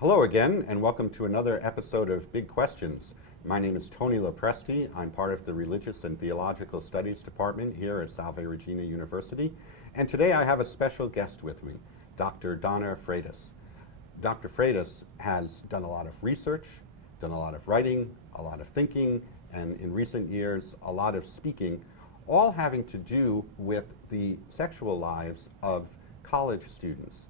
Hello again, and welcome to another episode of Big Questions. My name is Tony LoPresti. I'm part of the Religious and Theological Studies Department here at Salve, Regina University. And today I have a special guest with me, Dr. Donna Freitas. Dr. Freitas has done a lot of research, done a lot of writing, a lot of thinking, and in recent years, a lot of speaking, all having to do with the sexual lives of college students.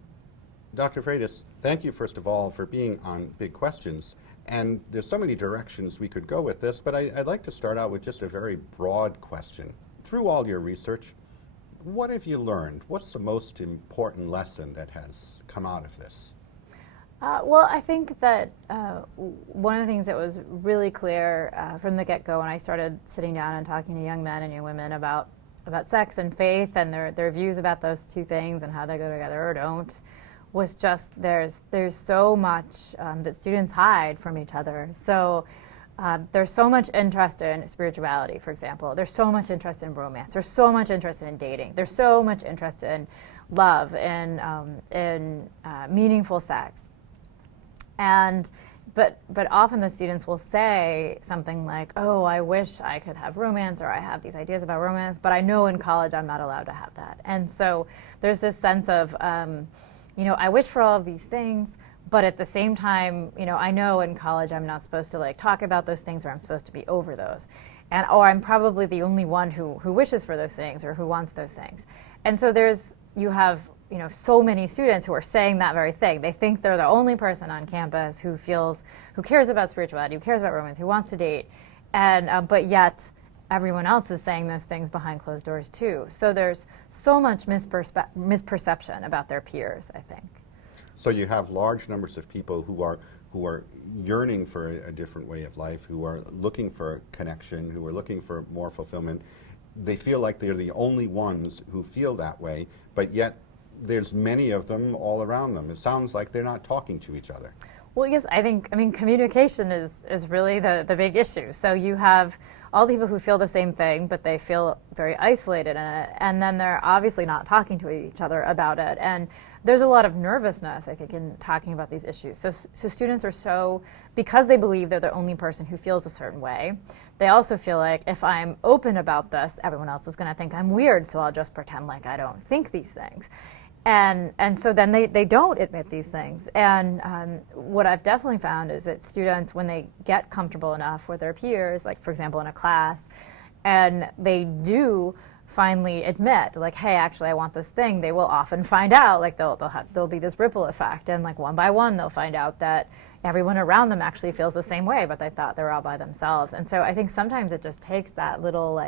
Dr. Freitas, thank you first of all for being on Big Questions. And there's so many directions we could go with this, but I'd like to start out with just a very broad question. Through all your research, what have you learned? What's the most important lesson that has come out of this? Well, I think that one of the things that was really clear from the get-go when I started sitting down and talking to young men and young women about sex and faith and their views about those two things and how they go together or don't, was just there's so much that students hide from each other. So there's so much interest in spirituality, for example. There's so much interest in romance. There's so much interest in dating. There's so much interest in love and in meaningful sex. But often the students will say something like, "Oh, I wish I could have romance," or "I have these ideas about romance, but I know in college I'm not allowed to have that." And so there's this sense of I wish for all of these things, but at the same time, I know in college I'm not supposed to talk about those things, or I'm supposed to be over those. Or I'm probably the only one who wishes for those things or who wants those things. And so you have so many students who are saying that very thing. They think they're the only person on campus who cares about spirituality, who cares about romance, who wants to date, but yet everyone else is saying those things behind closed doors too. So there's so much misperception about their peers, I think. So you have large numbers of people who are yearning for a different way of life, who are looking for connection, who are looking for more fulfillment. They feel like they're the only ones who feel that way, but yet there's many of them all around them. It sounds like they're not talking to each other. Well, yes, I mean, communication is really the big issue. So you have all the people who feel the same thing, but they feel very isolated in it, and then they're obviously not talking to each other about it. And there's a lot of nervousness, I think, in talking about these issues. So students are because they believe they're the only person who feels a certain way, they also feel like if I'm open about this, everyone else is going to think I'm weird, so I'll just pretend like I don't think these things. And so then they don't admit these things. And what I've definitely found is that students, when they get comfortable enough with their peers, like for example in a class, and they do finally admit, hey, actually I want this thing, they will often find out, there'll be this ripple effect, and one by one they'll find out that everyone around them actually feels the same way, but they thought they were all by themselves. And so I think sometimes it just takes that little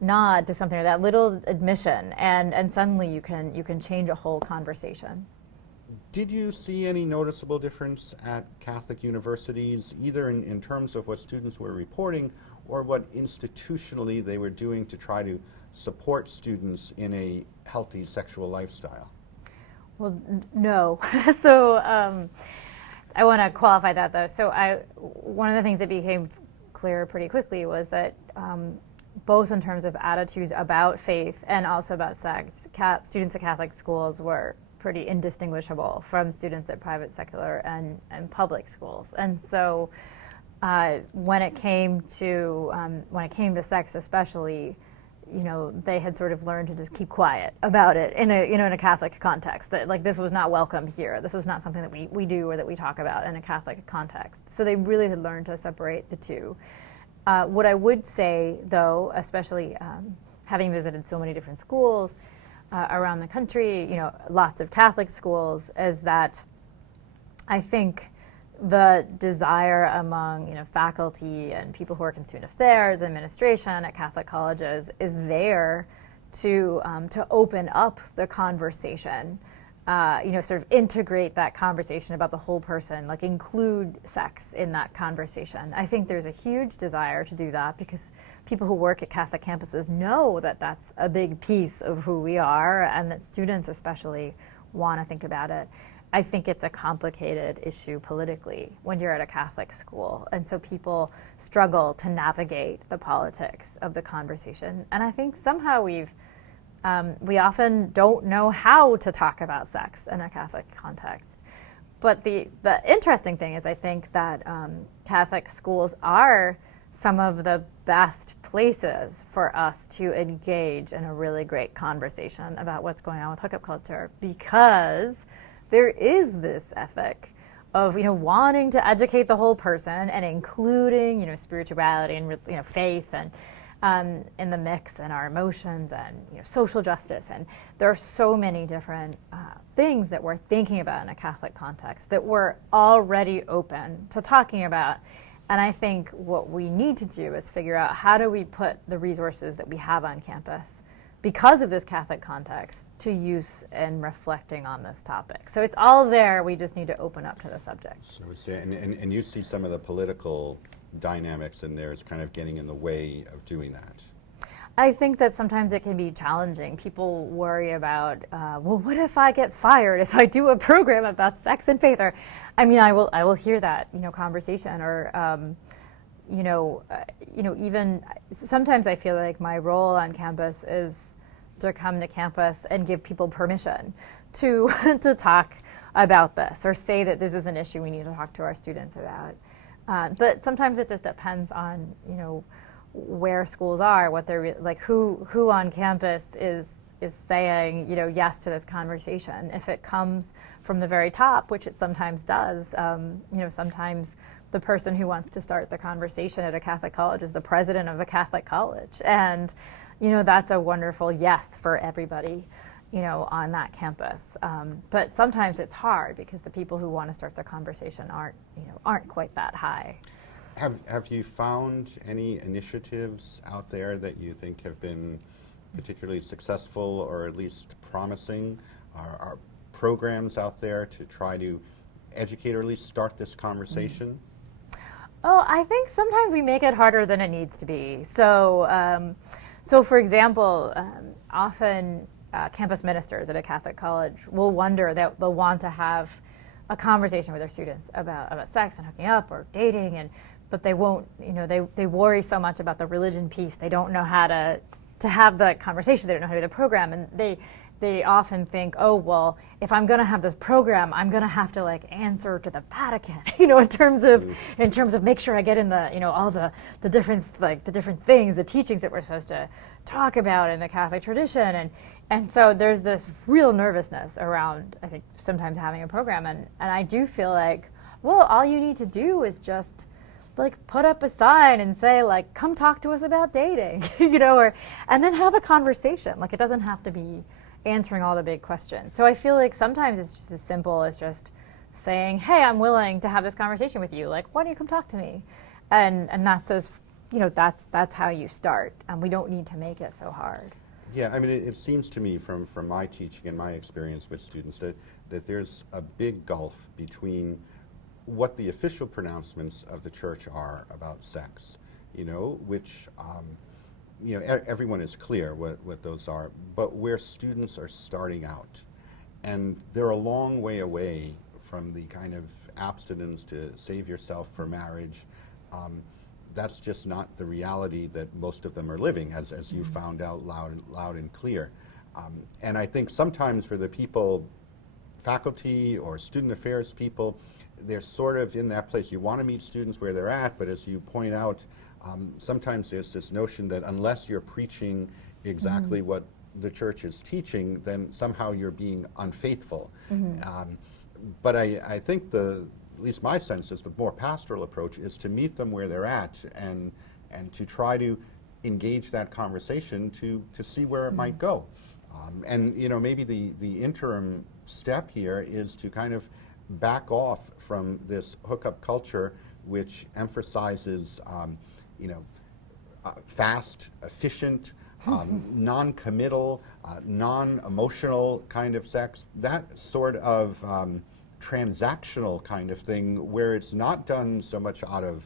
nod to something, or that little admission, and suddenly you can change a whole conversation. Did you see any noticeable difference at Catholic universities, either in terms of what students were reporting or what institutionally they were doing to try to support students in a healthy sexual lifestyle? Well, no. So I want to qualify that, though. So one of the things that became clear pretty quickly was that both in terms of attitudes about faith and also about sex, students at Catholic schools were pretty indistinguishable from students at private, secular, and public schools. And so when it came to sex especially, they had sort of learned to just keep quiet about it in a Catholic context, that this was not welcome here. This was not something that we do or that we talk about in a Catholic context. So they really had learned to separate the two. What I would say, though, especially having visited so many different schools around the country, lots of Catholic schools, is that I think the desire among faculty and people who work in student affairs, administration at Catholic colleges is there to open up the conversation. Sort of integrate that conversation about the whole person, include sex in that conversation. I think there's a huge desire to do that because people who work at Catholic campuses know that that's a big piece of who we are, and that students especially want to think about it. I think it's a complicated issue politically when you're at a Catholic school, and so people struggle to navigate the politics of the conversation. And I think somehow we often don't know how to talk about sex in a Catholic context. But the interesting thing is I think that Catholic schools are some of the best places for us to engage in a really great conversation about what's going on with hookup culture, because there is this ethic of wanting to educate the whole person and including spirituality and faith and in the mix, and our emotions and social justice, and there are so many different things that we're thinking about in a Catholic context that we're already open to talking about. And I think what we need to do is figure out, how do we put the resources that we have on campus because of this Catholic context to use in reflecting on this topic. So it's all there, we just need to open up to the subject. So and you see some of the political dynamics in there as kind of getting in the way of doing that. I think that sometimes it can be challenging. People worry about, well, what if I get fired if I do a program about sex and faith? Or, I mean, I will hear that, conversation. Or, even sometimes I feel like my role on campus is to come to campus and give people permission to to talk about this, or say that this is an issue we need to talk to our students about. But sometimes it just depends on, where schools are, what they're like, who on campus is saying yes to this conversation. If it comes from the very top, which it sometimes does, sometimes the person who wants to start the conversation at a Catholic college is the president of the Catholic college, and that's a wonderful yes for everybody on that campus. But sometimes it's hard because the people who want to start the conversation aren't quite that high. Have you found any initiatives out there that you think have been particularly successful or at least promising? Are programs out there to try to educate or at least start this conversation? Oh, I think sometimes we make it harder than it needs to be. So, for example, often campus ministers at a Catholic college will wonder that they'll want to have a conversation with their students about sex and hooking up or dating, but they won't, they worry so much about the religion piece. They don't know how to have the conversation. They don't know how to do the program. And they often think, oh, well, if I'm going to have this program, I'm going to have to answer to the Vatican, in terms of make sure I get in the, all the different, the different things, the teachings that we're supposed to talk about in the Catholic tradition. And so there's this real nervousness around, I think, sometimes having a program. And I do feel like, well, all you need to do is just put up a sign and say, come talk to us about dating, and then have a conversation. It doesn't have to be answering all the big questions. So I feel like sometimes it's just as simple as just saying, hey, I'm willing to have this conversation with you. Why don't you come talk to me? And that's that's how you start. And we don't need to make it so hard. Yeah, I mean, it seems to me from my teaching and my experience with students that there's a big gulf between what the official pronouncements of the church are about sex, which everyone is clear what those are, but where students are starting out. And they're a long way away from the kind of abstinence to save yourself for marriage. That's just not the reality that most of them are living, as you found out loud and clear. And I think sometimes for the people, faculty or student affairs people, they're sort of in that place. You want to meet students where they're at, but as you point out, sometimes there's this notion that unless you're preaching exactly what the church is teaching, then somehow you're being unfaithful. But I think at least my sense is the more pastoral approach is to meet them where they're at and to try to engage that conversation to see where it might go. And maybe the interim step here is to kind of back off from this hookup culture, which emphasizes fast, efficient, non-committal, non-emotional kind of sex. That sort of transactional kind of thing, where it's not done so much out of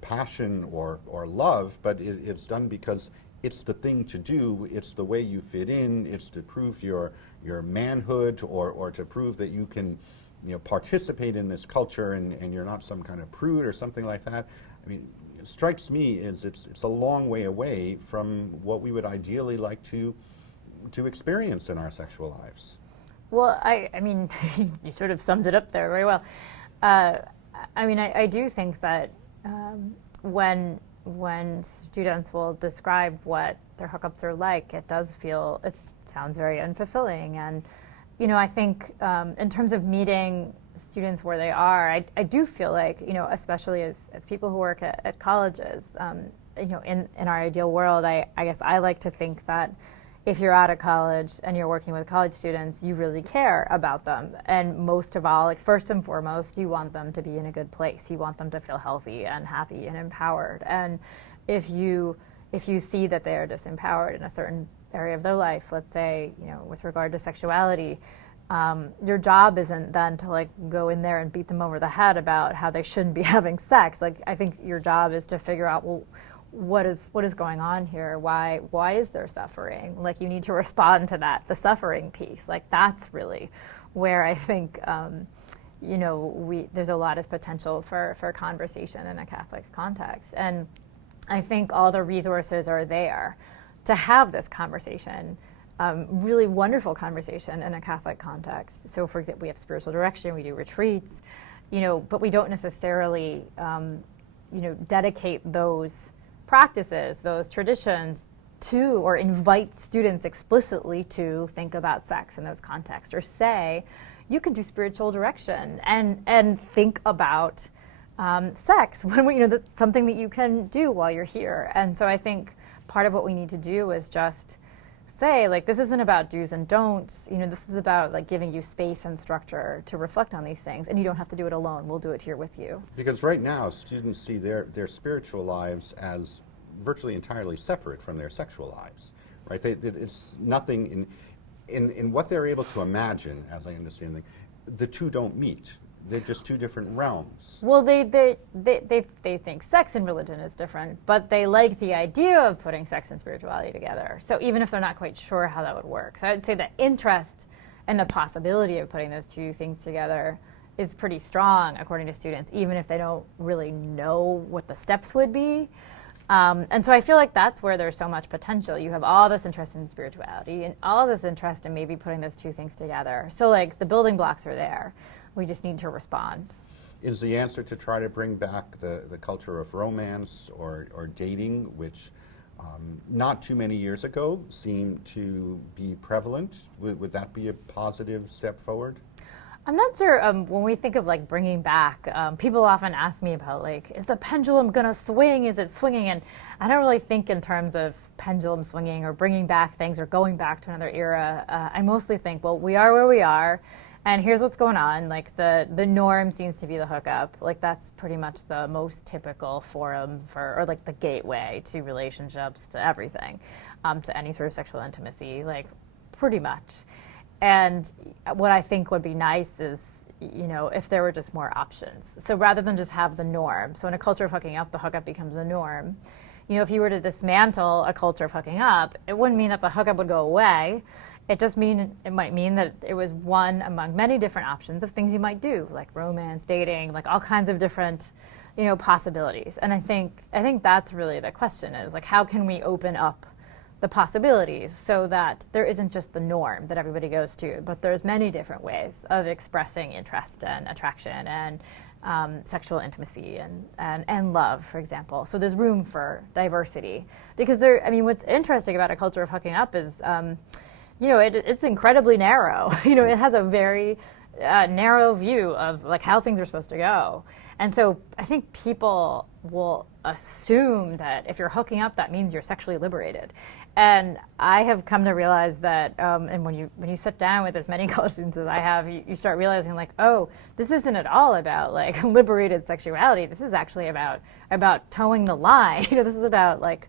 passion or love, but it's done because it's the thing to do, it's the way you fit in, it's to prove your manhood or to prove that you can participate in this culture and you're not some kind of prude or something like that. I mean, it strikes me as it's a long way away from what we would ideally like to experience in our sexual lives. Well, I mean, you sort of summed it up there very well. I mean, I do think that when students will describe what their hookups are like, it sounds very unfulfilling. And, you know, I think in terms of meeting students where they are, I do feel like, you know, especially as people who work at colleges, you know, in our ideal world, I guess I like to think that if you're out of college and you're working with college students, you really care about them. And most of all, like first and foremost, you want them to be in a good place. You want them to feel healthy and happy and empowered. And if you see that they are disempowered in a certain area of their life, let's say, you know, with regard to sexuality, your job isn't then to like go in there and beat them over the head about how they shouldn't be having sex. Like, I think your job is to figure out, well, what is going on here? Why is there suffering? Like, you need to respond to that, the suffering piece. Like, that's really where I think, you know, there's a lot of potential for conversation in a Catholic context. And I think all the resources are there to have this conversation, really wonderful conversation in a Catholic context. So, for example, we have spiritual direction, we do retreats, you know, but we don't necessarily, you know, dedicate those practices, those traditions to, or invite students explicitly to think about sex in those contexts, or say, you can do spiritual direction and think about sex when you know, that's something that you can do while you're here. And so I think part of what we need to do is just say, like, this isn't about do's and don'ts, you know, this is about like giving you space and structure to reflect on these things, and you don't have to do it alone. We'll do it here with you. Because right now, students see their spiritual lives as virtually entirely separate from their sexual lives, right? It's nothing in what they're able to imagine, as I understand it, the two don't meet. They're just two different realms. Well, they think sex and religion is different, but they like the idea of putting sex and spirituality together. So even if they're not quite sure how that would work. So I would say the interest and the possibility of putting those two things together is pretty strong, according to students, even if they don't really know what the steps would be. And so I feel like that's where there's so much potential. You have all this interest in spirituality and all this interest in maybe putting those two things together. So like the building blocks are there. We just need to respond. Is the answer to try to bring back the culture of romance or dating, which not too many years ago seemed to be prevalent? Would that be a positive step forward? I'm not sure. When we think of like bringing back, people often ask me about like, is the pendulum gonna swing? Is it swinging? And I don't really think in terms of pendulum swinging or bringing back things or going back to another era. I mostly think, well, we are where we are, and here's what's going on. Like the norm seems to be the hookup. Like that's pretty much the most typical forum for, or like the gateway to relationships, to everything, to any sort of sexual intimacy, like pretty much. And what I think would be nice is, you know, if there were just more options. So rather than just have the norm, so in a culture of hooking up, the hookup becomes the norm. You know, if you were to dismantle a culture of hooking up, it wouldn't mean that the hookup would go away. It might mean that it was one among many different options of things you might do, like romance, dating, like all kinds of different, you know, possibilities. And I think that's really the question, is like, how can we open up the possibilities so that there isn't just the norm that everybody goes to, but there's many different ways of expressing interest and attraction and sexual intimacy and love, for example. So there's room for diversity, because what's interesting about a culture of hooking up is, you know, it's incredibly narrow. You know, it has a very narrow view of like how things are supposed to go. And so I think people will assume that if you're hooking up, that means you're sexually liberated. And I have come to realize that, and when you sit down with as many college students as I have, you start realizing like, oh, this isn't at all about like liberated sexuality. This is actually about towing the line. You know, this is about like,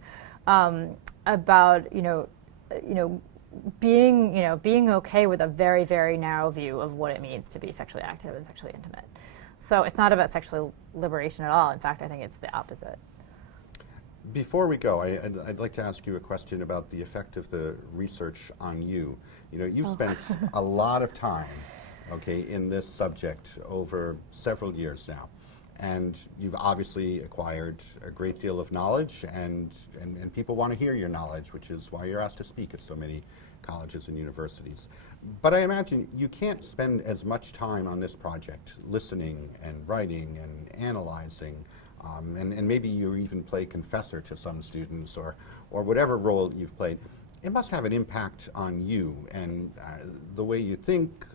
being okay with a very, very narrow view of what it means to be sexually active and sexually intimate. So it's not about sexual liberation at all. In fact, I think it's the opposite. Before we go, I'd like to ask you a question about the effect of the research on you. You know, you've spent a lot of time, okay, in this subject over several years now. and you've obviously acquired a great deal of knowledge, and people want to hear your knowledge, which is why you're asked to speak at so many colleges and universities. But I imagine you can't spend as much time on this project listening and writing and analyzing, and maybe you even play confessor to some students, or whatever role you've played. It must have an impact on you and the way you think,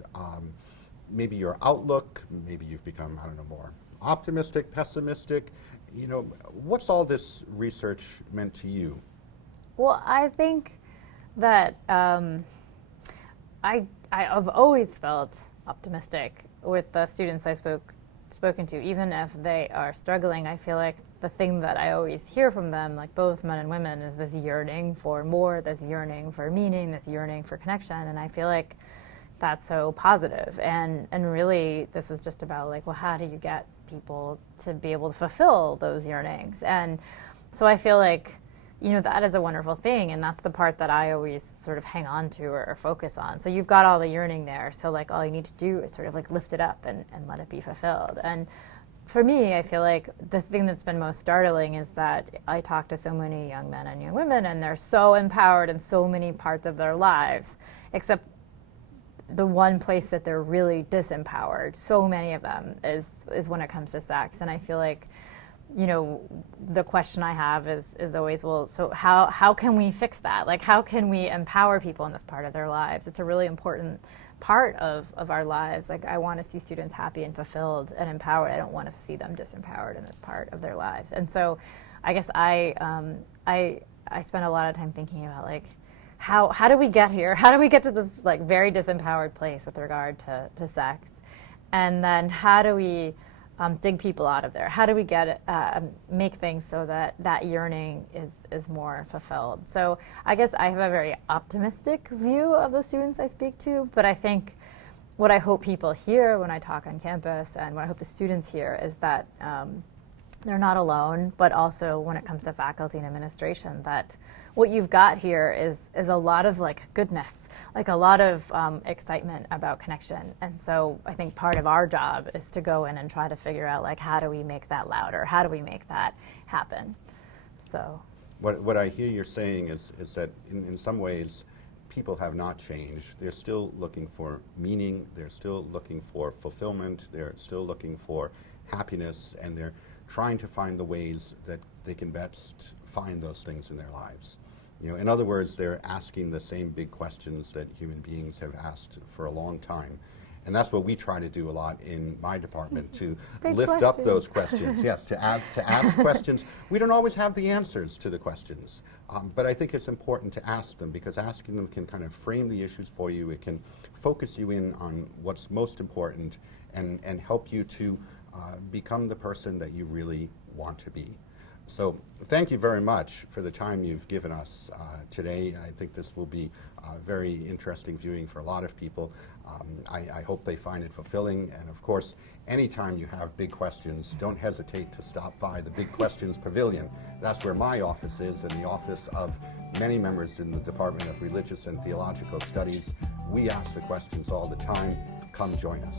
maybe your outlook. Maybe you've become, I don't know, more optimistic, pessimistic. You know, what's all this research meant to you? Well, I think that I've always felt optimistic with the students I've spoken to, even if they are struggling. I feel like the thing that I always hear from them, like both men and women, is this yearning for more, this yearning for meaning, this yearning for connection. And I feel like that's so positive. And really, this is just about like, well, how do you get people to be able to fulfill those yearnings? And so I feel like, you know, that is a wonderful thing, and that's the part that I always sort of hang on to or focus on. So you've got all the yearning there, so like all you need to do is sort of like lift it up and let it be fulfilled. And for me, I feel like the thing that's been most startling is that I talk to so many young men and young women, and they're so empowered in so many parts of their lives, except the one place that they're really disempowered, so many of them, is when it comes to sex. And I feel like, you know, the question I have is always, well, so how can we fix that? Like, how can we empower people in this part of their lives? It's a really important part of our lives. Like, I want to see students happy and fulfilled and empowered. I don't want to see them disempowered in this part of their lives. And so I guess I spend a lot of time thinking about, like, how do we get here? How do we get to this, like, very disempowered place with regard to sex? And then how do we dig people out of there? How do we get it, make things so that yearning is more fulfilled? So I guess I have a very optimistic view of the students I speak to, but I think what I hope people hear when I talk on campus, and what I hope the students hear, is that they're not alone, but also when it comes to faculty and administration, that what you've got here is a lot of like goodness, like a lot of excitement about connection. And so I think part of our job is to go in and try to figure out, like, how do we make that louder? How do we make that happen? So What I hear you're saying is that in some ways people have not changed. They're still looking for meaning, they're still looking for fulfillment, they're still looking for happiness, and they're trying to find the ways that they can best find those things in their lives. You know, in other words, they're asking the same big questions that human beings have asked for a long time. And that's what we try to do a lot in my department, to lift up those questions. Yes, to ask questions. We don't always have the answers to the questions, but I think it's important to ask them, because asking them can kind of frame the issues for you. It can focus you in on what's most important, and help you to become the person that you really want to be. So thank you very much for the time you've given us today. I think this will be very interesting viewing for a lot of people. I hope they find it fulfilling. And of course, anytime you have big questions, don't hesitate to stop by the Big Questions Pavilion. That's where my office is, and the office of many members in the Department of Religious and Theological Studies. We ask the questions all the time. Come join us.